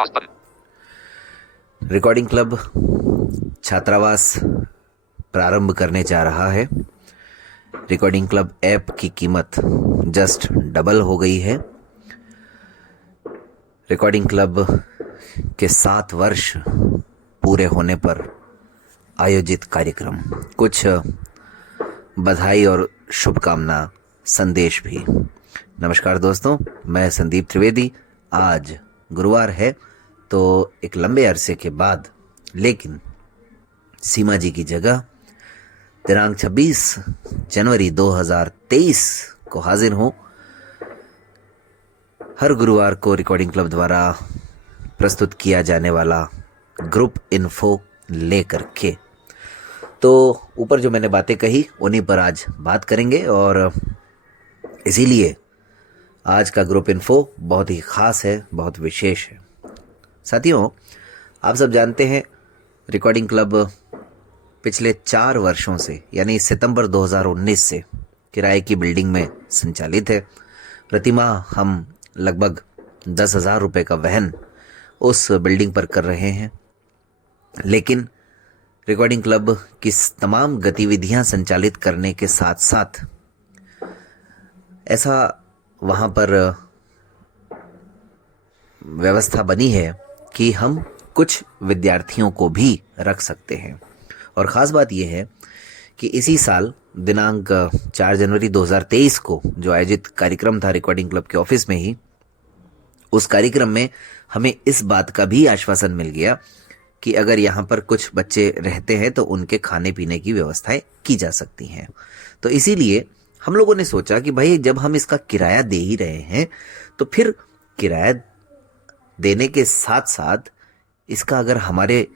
Pause button. Recording club छात्रावास प्रारंभ करने जा रहा है। रिकॉर्डिंग क्लब ऐप की कीमत जस्ट डबल हो गई है। रिकॉर्डिंग क्लब के 7 वर्ष पूरे होने पर आयोजित कार्यक्रम, कुछ बधाई और शुभकामना संदेश भी। नमस्कार दोस्तों, मैं संदीप त्रिवेदी। आज गुरुवार है तो एक लंबे अरसे के बाद, लेकिन सीमा जी की जगह दिनांक 26 जनवरी 2023 को हाजिर हूँ। हर गुरुवार को रिकॉर्डिंग क्लब द्वारा प्रस्तुत किया जाने वाला ग्रुप इन्फो लेकर के, तो ऊपर जो मैंने बातें कही उन्हीं पर आज बात करेंगे और इसीलिए आज का ग्रुप इन्फो बहुत ही खास है, बहुत विशेष है। साथियों, आप सब जानते हैं रिकॉर्डिंग क्लब पिछले 4 वर्षों से यानी सितंबर 2019 से किराए की बिल्डिंग में संचालित है। प्रतिमाह हम लगभग 10,000 रुपये का वहन उस बिल्डिंग पर कर रहे हैं, लेकिन रिकॉर्डिंग क्लब की तमाम गतिविधियां संचालित करने के साथ साथ ऐसा वहाँ पर व्यवस्था बनी है कि हम कुछ विद्यार्थियों को भी रख सकते हैं। और ख़ास बात यह है कि इसी साल दिनांक 4 जनवरी 2023 को जो आयोजित कार्यक्रम था रिकॉर्डिंग क्लब के ऑफिस में ही, उस कार्यक्रम में हमें इस बात का भी आश्वासन मिल गया कि अगर यहाँ पर कुछ बच्चे रहते हैं तो उनके खाने पीने की व्यवस्थाएं की जा सकती हैं। तो इसीलिए हम लोगों ने सोचा कि भाई जब हम इसका किराया दे ही रहे हैं तो फिर किराया देने के साथ साथ इसका अगर हमारे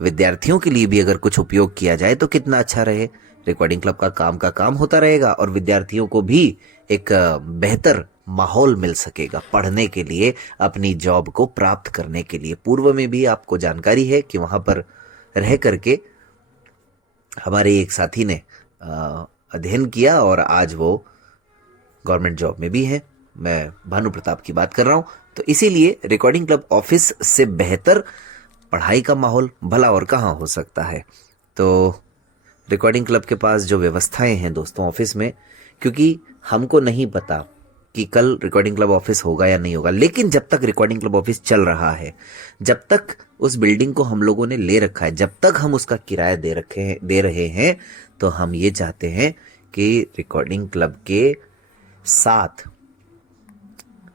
विद्यार्थियों के लिए भी अगर कुछ उपयोग किया जाए तो कितना अच्छा रहे। रिकॉर्डिंग क्लब का काम होता रहेगा और विद्यार्थियों को भी एक बेहतर माहौल मिल सकेगा पढ़ने के लिए, अपनी जॉब को प्राप्त करने के लिए। पूर्व में भी आपको जानकारी है कि वहाँ पर रह करके हमारे एक साथी ने अध्ययन किया और आज वो गवर्नमेंट जॉब में भी है। मैं भानु प्रताप की बात कर रहा हूँ। तो इसीलिए रिकॉर्डिंग क्लब ऑफिस से बेहतर पढ़ाई का माहौल भला और कहाँ हो सकता है। तो रिकॉर्डिंग क्लब के पास जो व्यवस्थाएं हैं दोस्तों ऑफिस में, क्योंकि हमको नहीं पता कि कल रिकॉर्डिंग क्लब ऑफिस होगा या नहीं होगा, लेकिन जब तक रिकॉर्डिंग क्लब ऑफिस चल रहा है, जब तक उस बिल्डिंग को हम लोगों ने ले रखा है, जब तक हम उसका किराया दे रहे हैं, तो हम ये चाहते हैं कि रिकॉर्डिंग क्लब के साथ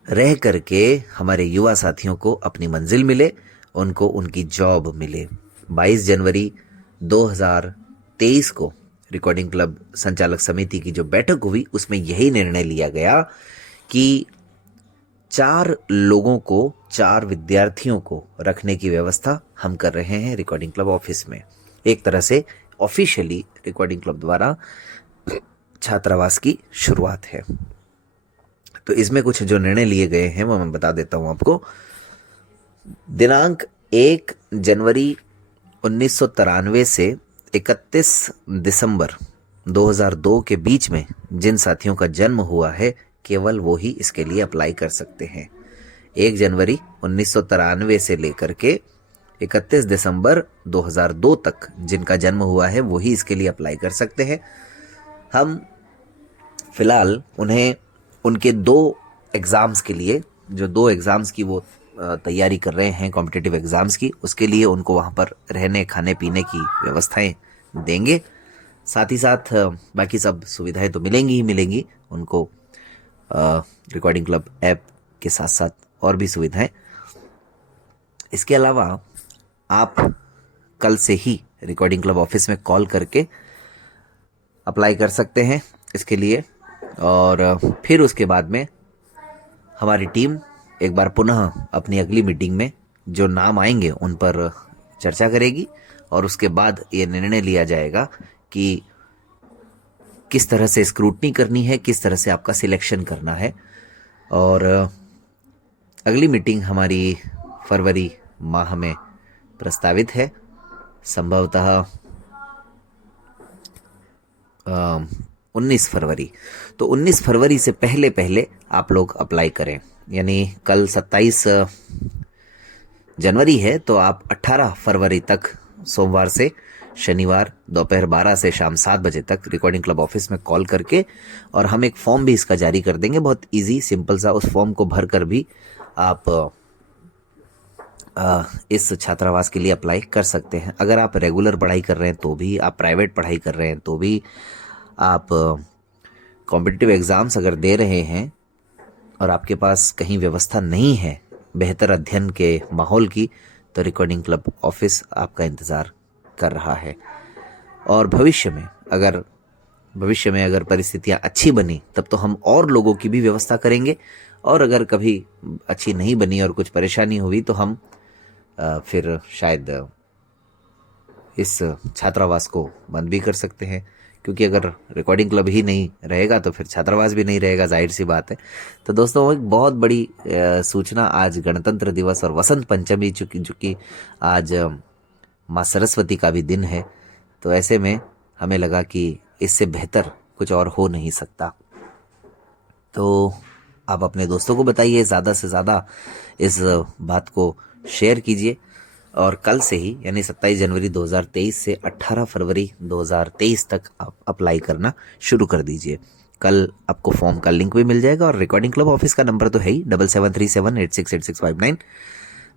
रह करके हमारे युवा साथियों को अपनी मंजिल मिले, उनको उनकी जॉब मिले। 22 जनवरी 2023 को रिकॉर्डिंग क्लब संचालक समिति की जो बैठक हुई उसमें यही निर्णय लिया गया कि 4 लोगों को, 4 विद्यार्थियों को रखने की व्यवस्था हम कर रहे हैं रिकॉर्डिंग क्लब ऑफिस में। एक तरह से ऑफिशियली रिकॉर्डिंग क्लब द्वारा छात्रावास की शुरुआत है। तो इसमें कुछ जो निर्णय लिए गए हैं वो मैं बता देता हूं आपको। दिनांक 1 जनवरी 1993 से 31 दिसंबर 2002 के बीच में जिन साथियों का जन्म हुआ है, केवल वो ही इसके लिए अप्लाई कर सकते हैं। 1 जनवरी 1993 से लेकर के 31 दिसंबर 2002 तक जिनका जन्म हुआ है वो ही इसके लिए अप्लाई कर सकते हैं। हम फिलहाल उन्हें उनके 2 एग्ज़ाम्स के लिए, जो 2 एग्ज़ाम्स की वो तैयारी कर रहे हैं कॉम्पिटिटिव एग्ज़ाम्स की, उसके लिए उनको वहाँ पर रहने खाने पीने की व्यवस्थाएं देंगे। साथ ही साथ बाकी सब सुविधाएं तो मिलेंगी ही मिलेंगी उनको। रिकॉर्डिंग क्लब ऐप के साथ साथ और भी सुविधाएं। इसके अलावा आप कल से ही रिकॉर्डिंग क्लब ऑफिस में कॉल करके अप्लाई कर सकते हैं इसके लिए, और फिर उसके बाद में हमारी टीम एक बार पुनः अपनी अगली मीटिंग में जो नाम आएंगे उन पर चर्चा करेगी और उसके बाद ये निर्णय लिया जाएगा कि किस तरह से स्क्रूटनी करनी है, किस तरह से आपका सिलेक्शन करना है। और अगली मीटिंग हमारी फरवरी माह में प्रस्तावित है, संभवतः 19 फरवरी। तो 19 फरवरी से पहले पहले आप लोग अप्लाई करें, यानी कल 27 जनवरी है तो आप 18 फरवरी तक सोमवार से शनिवार दोपहर 12 से शाम 7 बजे तक रिकॉर्डिंग क्लब ऑफिस में कॉल करके, और हम एक फॉर्म भी इसका जारी कर देंगे, बहुत इजी सिंपल सा। उस फॉर्म को भर कर भी आप इस छात्रावास के लिए अप्लाई कर सकते हैं। अगर आप रेगुलर पढ़ाई कर रहे हैं तो भी, आप प्राइवेट पढ़ाई कर रहे हैं तो भी, आप कॉम्पिटिटिव एग्ज़ाम्स अगर दे रहे हैं और आपके पास कहीं व्यवस्था नहीं है बेहतर अध्ययन के माहौल की, तो रिकॉर्डिंग क्लब ऑफिस आपका इंतज़ार कर रहा है। और भविष्य में अगर परिस्थितियां अच्छी बनी तब तो हम और लोगों की भी व्यवस्था करेंगे, और अगर कभी अच्छी नहीं बनी और कुछ परेशानी हुई तो हम फिर शायद इस छात्रावास को बंद भी कर सकते हैं, क्योंकि अगर रिकॉर्डिंग क्लब ही नहीं रहेगा तो फिर छात्रावास भी नहीं रहेगा, जाहिर सी बात है। तो दोस्तों, एक बहुत बड़ी सूचना, आज गणतंत्र दिवस और वसंत पंचमी चूँकि आज माँ सरस्वती का भी दिन है, तो ऐसे में हमें लगा कि इससे बेहतर कुछ और हो नहीं सकता। तो आप अपने दोस्तों को बताइए, ज़्यादा से ज़्यादा इस बात को शेयर कीजिए, और कल से ही यानी 27 जनवरी 2023 से 18 फरवरी 2023 तक आप अप्लाई करना शुरू कर दीजिए। कल आपको फॉर्म का लिंक भी मिल जाएगा, और रिकॉर्डिंग क्लब ऑफिस का नंबर तो है ही 7737868659,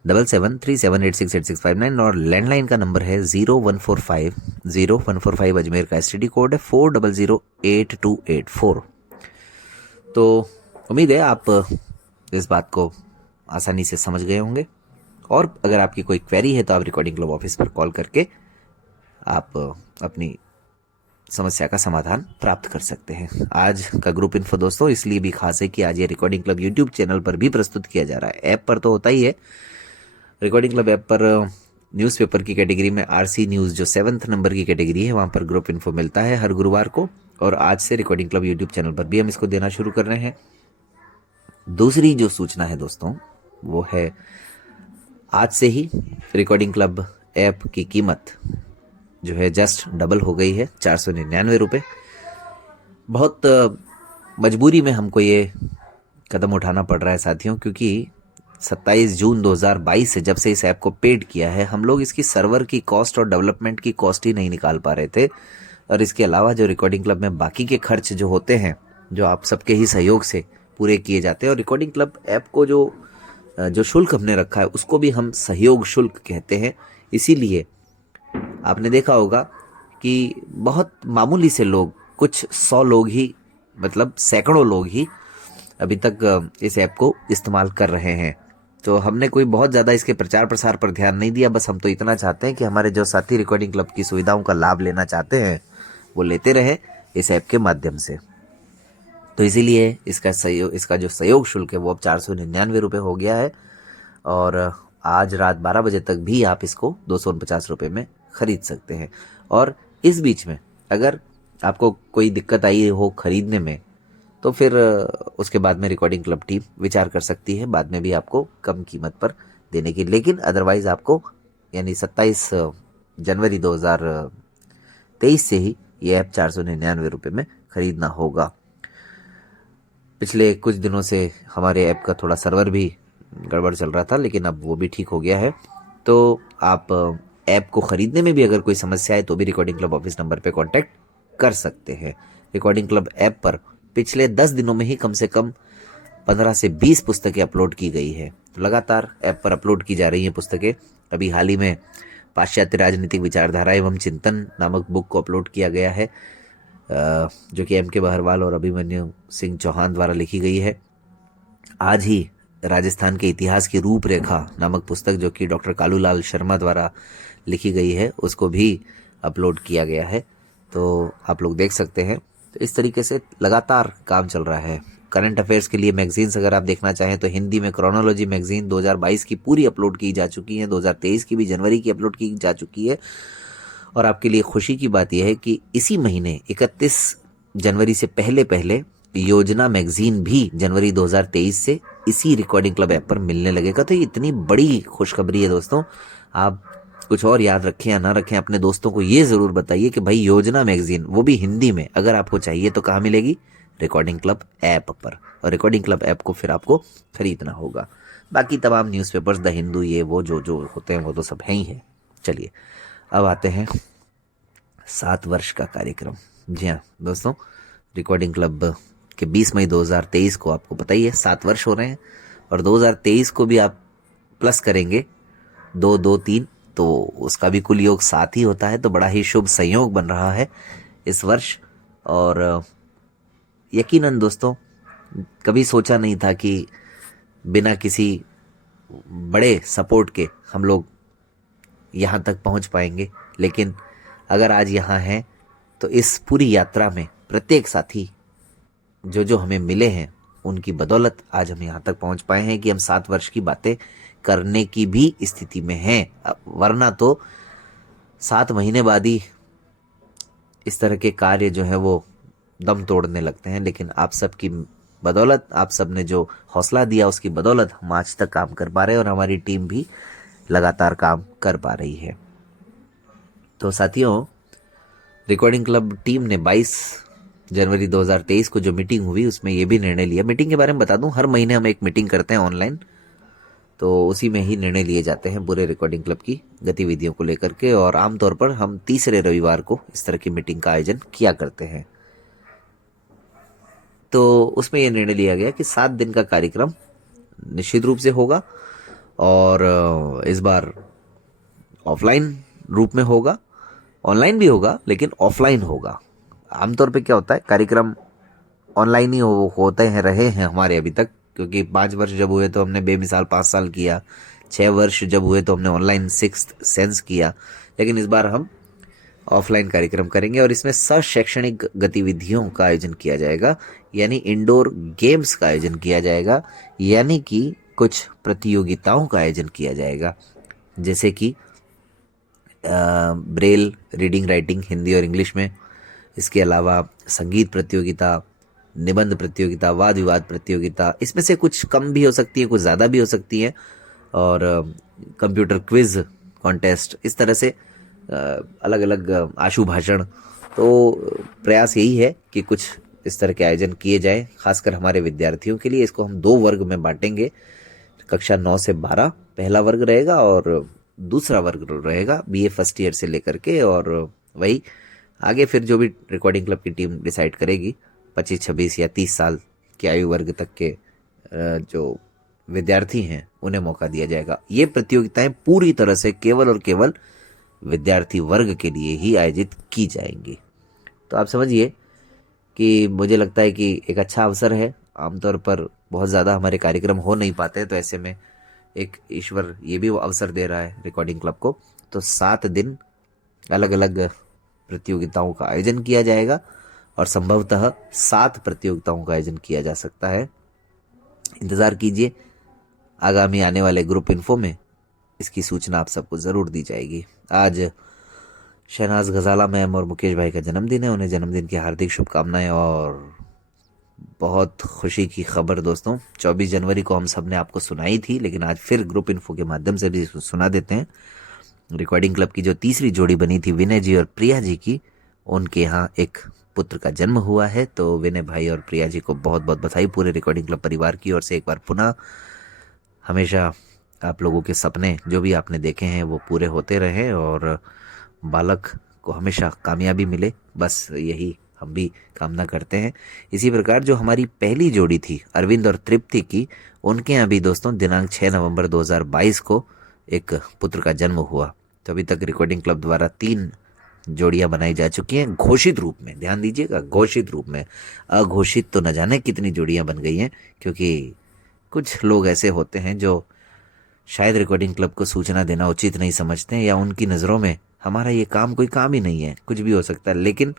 7737868659, और लैंडलाइन का नंबर है 0145 अजमेर का STD कोड है 400884। तो उम्मीद है आप इस बात को आसानी से समझ गए होंगे, और अगर आपकी कोई क्वेरी है तो आप रिकॉर्डिंग क्लब ऑफिस पर कॉल करके आप अपनी समस्या का समाधान प्राप्त कर सकते हैं। आज का ग्रुप इन्फो दोस्तों इसलिए भी खास है कि आज ये रिकॉर्डिंग क्लब यूट्यूब चैनल पर भी प्रस्तुत किया जा रहा है। ऐप पर तो होता ही है, रिकॉर्डिंग क्लब ऐप पर न्यूज़पेपर की कैटेगरी में RC न्यूज़ जो 7th नंबर की कैटेगरी है, वहाँ पर ग्रुप इन्फो मिलता है हर गुरुवार को, और आज से रिकॉर्डिंग क्लब यूट्यूब चैनल पर भी हम इसको देना शुरू कर रहे हैं। दूसरी जो सूचना है दोस्तों वो है, आज से ही रिकॉर्डिंग क्लब ऐप की कीमत जो है जस्ट डबल हो गई है, 499 रुपये। बहुत मजबूरी में हमको ये कदम उठाना पड़ रहा है साथियों, क्योंकि 27 जून 2022 से जब से इस ऐप को पेड किया है, हम लोग इसकी सर्वर की कॉस्ट और डेवलपमेंट की कॉस्ट ही नहीं निकाल पा रहे थे, और इसके अलावा जो रिकॉर्डिंग क्लब में बाकी के खर्च जो होते हैं, जो आप सबके ही सहयोग से पूरे किए जाते हैं, और रिकॉर्डिंग क्लब ऐप को जो शुल्क हमने रखा है उसको भी हम सहयोग शुल्क कहते हैं। इसीलिए आपने देखा होगा कि बहुत मामूली से लोग, कुछ 100 लोग ही, मतलब सैकड़ों लोग ही अभी तक इस ऐप को इस्तेमाल कर रहे हैं। तो हमने कोई बहुत ज़्यादा इसके प्रचार प्रसार पर ध्यान नहीं दिया, बस हम तो इतना चाहते हैं कि हमारे जो साथी रिकॉर्डिंग क्लब की सुविधाओं का लाभ लेना चाहते हैं वो लेते रहे इस ऐप के माध्यम से। तो इसीलिए इसका जो सहयोग शुल्क है वो अब 499 रुपये हो गया है, और आज रात 12 बजे तक भी आप इसको 249 रुपये में ख़रीद सकते हैं। और इस बीच में अगर आपको कोई दिक्कत आई हो खरीदने में, तो फिर उसके बाद में रिकॉर्डिंग क्लब टीम विचार कर सकती है बाद में भी आपको कम कीमत पर देने की, लेकिन अदरवाइज़ आपको यानी 27 जनवरी 2023 से ही ये ऐप 499 रुपये में ख़रीदना होगा। पिछले कुछ दिनों से हमारे ऐप का थोड़ा सर्वर भी गड़बड़ चल रहा था, लेकिन अब वो भी ठीक हो गया है। तो आप ऐप को ख़रीदने में भी अगर कोई समस्या है तो भी रिकॉर्डिंग क्लब ऑफिस नंबर पे कांटेक्ट कर सकते हैं। रिकॉर्डिंग क्लब ऐप पर पिछले 10 दिनों में ही कम से कम 15 से 20 पुस्तकें अपलोड की गई है। तो लगातार ऐप पर अपलोड की जा रही हैं पुस्तकें। अभी हाल ही में पाश्चात्य राजनीतिक विचारधारा एवं चिंतन नामक बुक को अपलोड किया गया है, जो कि MK बहरवाल और अभिमन्यु सिंह चौहान द्वारा लिखी गई है। आज ही राजस्थान के इतिहास की रूपरेखा नामक पुस्तक, जो कि डॉक्टर कालूलाल शर्मा द्वारा लिखी गई है, उसको भी अपलोड किया गया है, तो आप लोग देख सकते हैं। तो इस तरीके से लगातार काम चल रहा है। करंट अफेयर्स के लिए मैगजीन्स अगर आप देखना चाहें तो हिंदी में क्रोनोलॉजी मैगजीन 2022 की पूरी अपलोड की जा चुकी है, 2023 की भी जनवरी की अपलोड की जा चुकी है। और आपके लिए खुशी की बात यह है कि इसी महीने 31 जनवरी से पहले योजना मैगजीन भी जनवरी 2023 से इसी रिकॉर्डिंग क्लब ऐप पर मिलने लगेगा। तो ये इतनी बड़ी खुशखबरी है दोस्तों। आप कुछ और याद रखें या ना रखें, अपने दोस्तों को ये ज़रूर बताइए कि भाई योजना मैगजीन, वो भी हिंदी में, अगर आपको चाहिए तो कहाँ मिलेगी? रिकॉर्डिंग क्लब ऐप पर। और रिकॉर्डिंग क्लब ऐप को फिर आपको खरीदना होगा। बाकी तमाम न्यूज़पेपर्स, द हिंदू, ये वो जो जो होते हैं वो तो सब हैं ही है। चलिए अब आते हैं 7 वर्ष का कार्यक्रम। जी हाँ दोस्तों, रिकॉर्डिंग क्लब के 20 मई 2023 को आपको पता ही है 7 वर्ष हो रहे हैं, और 2023 को भी आप प्लस करेंगे 2 2 3, तो उसका भी कुल योग 7 ही होता है। तो बड़ा ही शुभ संयोग बन रहा है इस वर्ष। और यकीनन दोस्तों, कभी सोचा नहीं था कि बिना किसी बड़े सपोर्ट के हम लोग यहाँ तक पहुँच पाएंगे, लेकिन अगर आज यहाँ हैं तो इस पूरी यात्रा में प्रत्येक साथी जो जो हमें मिले हैं उनकी बदौलत आज हम यहाँ तक पहुँच पाए हैं कि हम 7 वर्ष की बातें करने की भी स्थिति में हैं। वरना तो 7 महीने बाद ही इस तरह के कार्य जो है वो दम तोड़ने लगते हैं, लेकिन आप सबकी बदौलत, आप सब ने जो हौसला दिया उसकी बदौलत हम आज तक काम कर पा रहे हैं और हमारी टीम भी लगातार काम कर पा रही है। तो साथियों, रिकॉर्डिंग क्लब टीम ने 22 जनवरी 2023 को जो मीटिंग हुई उसमें ये भी निर्णय लिया। मीटिंग के बारे में बता दूं, हर महीने हम एक मीटिंग करते हैं ऑनलाइन, तो उसी में ही निर्णय लिए जाते हैं पूरे रिकॉर्डिंग क्लब की गतिविधियों को लेकर के, और आमतौर पर हम तीसरे रविवार को इस तरह की मीटिंग का आयोजन किया करते हैं। तो उसमें यह निर्णय लिया गया कि 7 दिन का कार्यक्रम निश्चित रूप से होगा, और इस बार ऑफलाइन रूप में होगा, ऑनलाइन भी होगा लेकिन ऑफलाइन होगा। आमतौर पे क्या होता है, कार्यक्रम ऑनलाइन ही होते हैं, रहे हैं हमारे अभी तक, क्योंकि 5 वर्ष जब हुए तो हमने बेमिसाल 5 साल किया, 6 वर्ष जब हुए तो हमने ऑनलाइन 6th सेंस किया, लेकिन इस बार हम ऑफलाइन कार्यक्रम करेंगे और इसमें शैक्षणिक गतिविधियों का आयोजन किया जाएगा, यानी इंडोर गेम्स का आयोजन किया जाएगा, यानी कि कुछ प्रतियोगिताओं का आयोजन किया जाएगा, जैसे कि ब्रेल, रीडिंग राइटिंग हिंदी और इंग्लिश में, इसके अलावा संगीत प्रतियोगिता, निबंध प्रतियोगिता, वाद विवाद प्रतियोगिता, इसमें से कुछ कम भी हो सकती है, कुछ ज़्यादा भी हो सकती है, और कंप्यूटर क्विज कॉन्टेस्ट, इस तरह से अलग अलग आशु भाषण। तो प्रयास यही है कि कुछ इस तरह के आयोजन किए जाएं, खासकर हमारे विद्यार्थियों के लिए। इसको हम 2 वर्ग में बांटेंगे, कक्षा 9 से 12 पहला वर्ग रहेगा और दूसरा वर्ग रहेगा BA फर्स्ट ईयर से लेकर के, और वही आगे फिर जो भी रिकॉर्डिंग क्लब की टीम डिसाइड करेगी 25, 26 या 30 साल के आयु वर्ग तक के जो विद्यार्थी हैं उन्हें मौका दिया जाएगा। ये प्रतियोगिताएं पूरी तरह से केवल और केवल विद्यार्थी वर्ग के लिए ही आयोजित की जाएंगी। तो आप समझिए कि मुझे लगता है कि एक अच्छा अवसर है। आमतौर पर बहुत ज़्यादा हमारे कार्यक्रम हो नहीं पाते, तो ऐसे में एक ईश्वर ये भी अवसर दे रहा है रिकॉर्डिंग क्लब को। तो 7 दिन अलग अलग प्रतियोगिताओं का आयोजन किया जाएगा और संभवतः 7 प्रतियोगिताओं का आयोजन किया जा सकता है। इंतज़ार कीजिए, आगामी आने वाले ग्रुप इन्फो में इसकी सूचना आप सबको ज़रूर दी जाएगी। आज शहनाज गजाला मैम और मुकेश भाई का जन्मदिन है, उन्हें जन्मदिन की हार्दिक शुभकामनाएं। और बहुत खुशी की खबर दोस्तों, 24 जनवरी को हम सब ने आपको सुनाई थी, लेकिन आज फिर ग्रुप इन्फो के माध्यम से भी सुना देते हैं। रिकॉर्डिंग क्लब की जो तीसरी जोड़ी बनी थी विनय जी और प्रिया जी की, उनके यहाँ एक पुत्र का जन्म हुआ है। तो विनय भाई और प्रिया जी को बहुत बहुत बधाई पूरे रिकॉर्डिंग क्लब परिवार की ओर से। एक बार पुनः हमेशा आप लोगों के सपने जो भी आपने देखे हैं वो पूरे होते रहें और बालक को हमेशा कामयाबी मिले, बस यही हम भी कामना करते हैं। इसी प्रकार जो हमारी पहली जोड़ी थी अरविंद और तृप्ति की, उनके यहाँ भी दोस्तों दिनांक 6 नवंबर 2022 को एक पुत्र का जन्म हुआ। तो अभी तक रिकॉर्डिंग क्लब द्वारा 3 जोड़ियां बनाई जा चुकी हैं घोषित रूप में। ध्यान दीजिएगा, घोषित रूप में। अघोषित तो न जाने कितनी जोड़ियां बन गई हैं, क्योंकि कुछ लोग ऐसे होते हैं जो शायद रिकॉर्डिंग क्लब को सूचना देना उचित नहीं समझते हैं, या उनकी नज़रों में हमारा ये काम कोई काम ही नहीं है, कुछ भी हो सकता है। लेकिन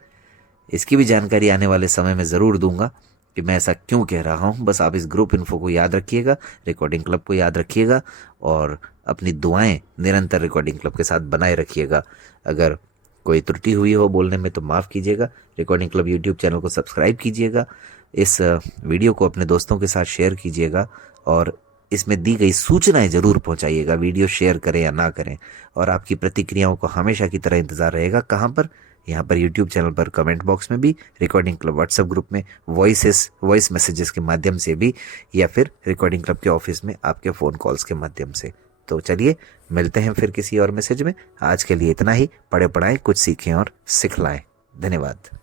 इसकी भी जानकारी आने वाले समय में ज़रूर दूंगा कि मैं ऐसा क्यों कह रहा हूँ। बस आप इस ग्रुप इन्फो को याद रखिएगा, रिकॉर्डिंग क्लब को याद रखिएगा और अपनी दुआएं निरंतर रिकॉर्डिंग क्लब के साथ बनाए रखिएगा। अगर कोई त्रुटि हुई हो बोलने में तो माफ़ कीजिएगा। रिकॉर्डिंग क्लब यूट्यूब चैनल को सब्सक्राइब कीजिएगा, इस वीडियो को अपने दोस्तों के साथ शेयर कीजिएगा और इसमें दी गई सूचनाएं ज़रूर पहुंचाइएगा। वीडियो शेयर करें या ना करें, और आपकी प्रतिक्रियाओं को हमेशा की तरह इंतज़ार रहेगा। कहाँ पर? यहाँ पर यूट्यूब चैनल पर कमेंट बॉक्स में भी, रिकॉर्डिंग क्लब व्हाट्सएप ग्रुप में वॉइस मैसेजेस के माध्यम से भी, या फिर रिकॉर्डिंग क्लब के ऑफिस में आपके फ़ोन कॉल्स के माध्यम से। तो चलिए मिलते हैं फिर किसी और मैसेज में। आज के लिए इतना ही। पढ़े पढ़ाएं, कुछ सीखें और सिखलाएं। धन्यवाद।